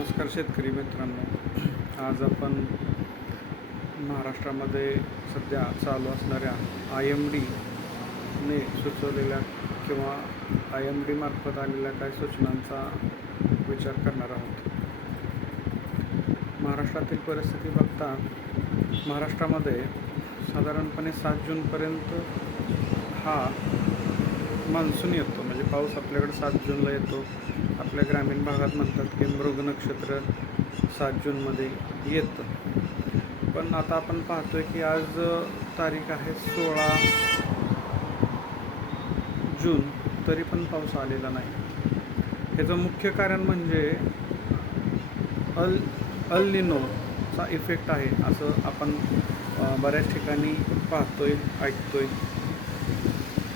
नमस्कार शेतकरी मित्रांनो. आज आपण महाराष्ट्रामध्ये सध्या चालू असणाऱ्या IMDने सुचवलेल्या किंवा IMD मार्फत आलेल्या काही सूचनांचा विचार करणार आहोत. महाराष्ट्रातील परिस्थिती बघता महाराष्ट्रामध्ये साधारणपणे 7 जूनपर्यंत हा मान्सून येतो, म्हणजे पाऊस आपल्याकडे 7 जूनला येतो. आपल्या ग्रामीण भागात म्हणतात की मृग नक्षत्र 7 जूनमध्ये येतं. पण आता आपण पाहतोय की आज तारीख आहे 16 जून, तरी पण पाऊस आलेला नाही. ह्याचं मुख्य कारण म्हणजे अल निनोचा इफेक्ट आहे, असं आपण बऱ्याच ठिकाणी पाहतोय, ऐकतोय.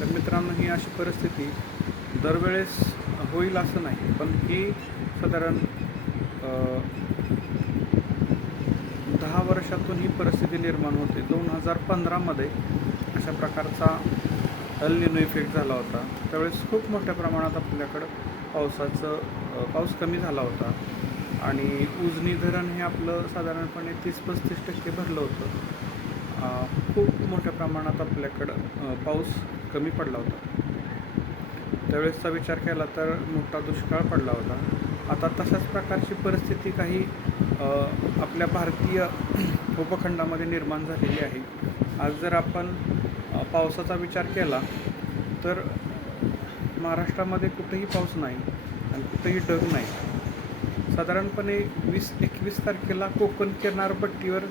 तर मित्रांनो, ही अशी परिस्थिती दरवेळेस होईल असं नाही, पण ही साधारण 10 वर्षातून ही परिस्थिती निर्माण होते. 2015मध्ये अशा प्रकारचा अल निनो इफेक्ट झाला होता. त्यावेळेस खूप मोठ्या प्रमाणात आपल्याकडं पाऊस कमी झाला होता आणि उजनी धरण हे आपलं साधारणपणे 30-35% भरलं होतं. खूप मोठ्या प्रमाणात आपल्याकडं पाऊस कमी पडला होता. त्यावेळेसचा विचार केला तर मोठा दुष्काळ पडला होता. आता तशाच प्रकारची परिस्थिती काही आपल्या भारतीय उपखंडामध्ये निर्माण झालेली आहे. आज जर आपण पावसाचा विचार केला तर महाराष्ट्रामध्ये कुठेही पाऊस नाही आणि कुठेही ढग नाही. साधारणपणे 20-21 तारखेला कोकण किनारपट्टीवर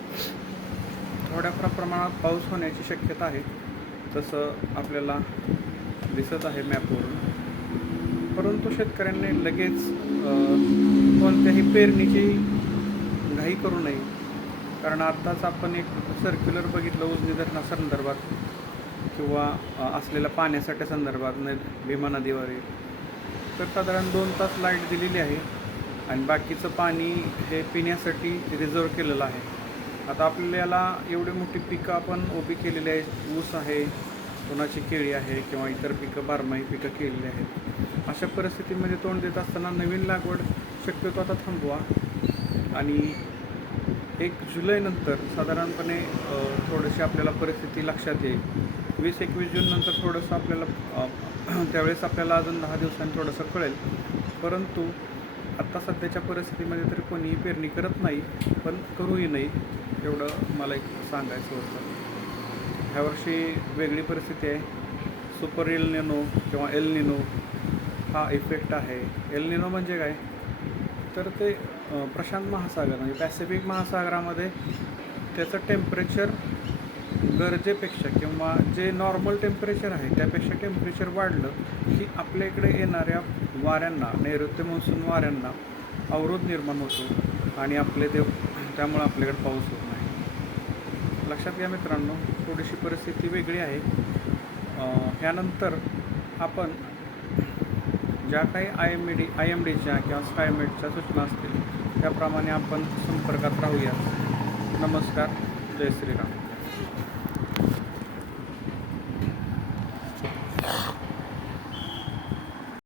थोड्या प्रमाणात पाऊस होण्याची शक्यता आहे, तसं आपल्याला दिसत आहे मॅपवरून. परंतु शेतकऱ्यांनी लगेच कोणत्याही पेरणीची घाई करू नये, कारण आत्ताच आपण एक सर्क्युलर बघितलं उजनी धरणासंदर्भात किंवा असलेल्या पाण्यासाठी संदर्भात भीमा नदीवरील. तर साधारण 2 तास लाईट दिलेली आहे आणि बाकीचं पाणी हे पिण्यासाठी रिझर्व केलेलं आहे. आता आपल्याला एवढी मोठी पिकं आपण उभी केलेली आहेत. ऊस आहे, कोणाची केळी आहे किंवा इतर पिकं, बारमाही पिकं केलेली आहेत. अशा परिस्थितीमध्ये तोंड देत असताना नवीन लागवड शक्यतो आता थांबवा आणि 1 जुलैनंतर साधारणपणे थोडीशी आपल्याला परिस्थिती लक्षात येईल. 20-21 जूननंतर थोडंसं आपल्याला त्यावेळेस आपल्याला अजून 10 दिवसांनी थोडंसं कळेल. परंतु आत्ता सध्याच्या परिस्थितीमध्ये तरी कोणीही पेरणी करत नाही, पण करूही नाही, एवढं मला एक सांगायचं होतं. ह्यावर्षी वेगळी परिस्थिती आहे. सुपर एल निनो किंवा एल निनो हा इफेक्ट आहे. एल निनो म्हणजे काय, तर ते प्रशांत महासागर म्हणजे पॅसिफिक महासागरामध्ये त्याचं टेम्परेचर गरजेपेक्षा किंवा जे नॉर्मल टेम्परेचर आहे त्यापेक्षा टेम्परेचर वाढलं की आपल्या इकडे येणाऱ्या वाऱ्यांना, नैऋत्य मान्सून वाऱ्यांना अवरोध निर्माण होतो आणि त्यामुळे आपल्याकडे पाऊस होत नाही. लक्षात घ्या मित्रांनो, थोडीशी परिस्थिती वेगळी आहे. ह्यानंतर आपण ज्या काही IMDच्या किंवा स्कायमेटच्या सूचना असतील त्याप्रमाणे आपण संपर्कात राहूया. नमस्कार, जय श्रीराम.